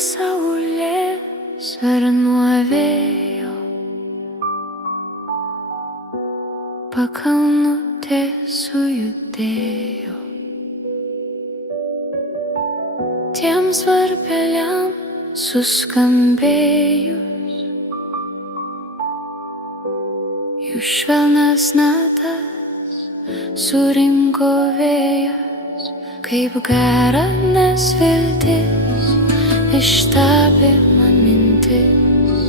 saulės ar nuo vėjo, pakalnutė sujudėjo. Tiems varpeliam suskambėjus, jų švelnas natas surinko vėjas, kaip garanas viltis ištapė man mintis,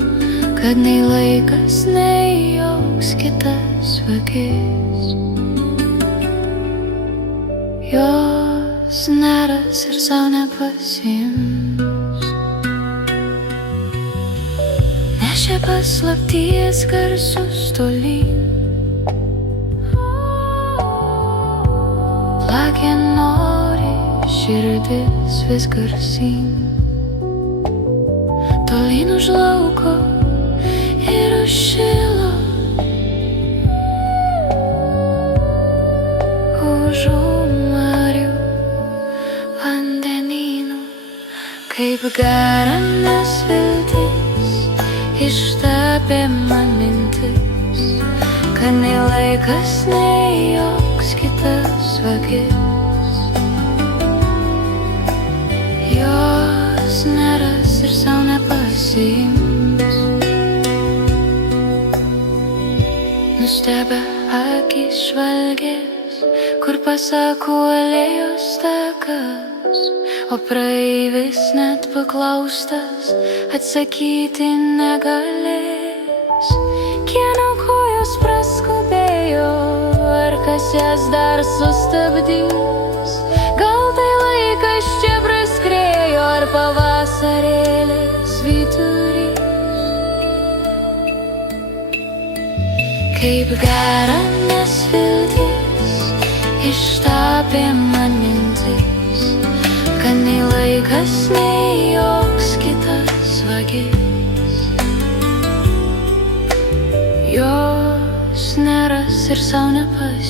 kad nei laikas, nei joks kitas vagis jos neras ir sau nepasiims. Nešė paslapties garsus tolyn, plakė nori širdis vis garsyn. Tolyn už lauko ir už šilo, už marių vandenynų, kaip garanas viltis ištapė man mintis, kad nei laikas, nei joks kitas vagis jos neras ir sau nepasiims. Nustebę akys žvalgės, kur pasakų alėjos takas, o praeivis net paklaustas atsakyti negalės. Kieno kojos praskubėjo, ar kas jas dar sustabdys? Gal tai laikas čia praskrėjo, ar pavasarėlis vyturys? Kaip garanas viltis ištapė man mintis, kad nei laikas, nei joks kitas vagis jos neras ir sau nepasiims.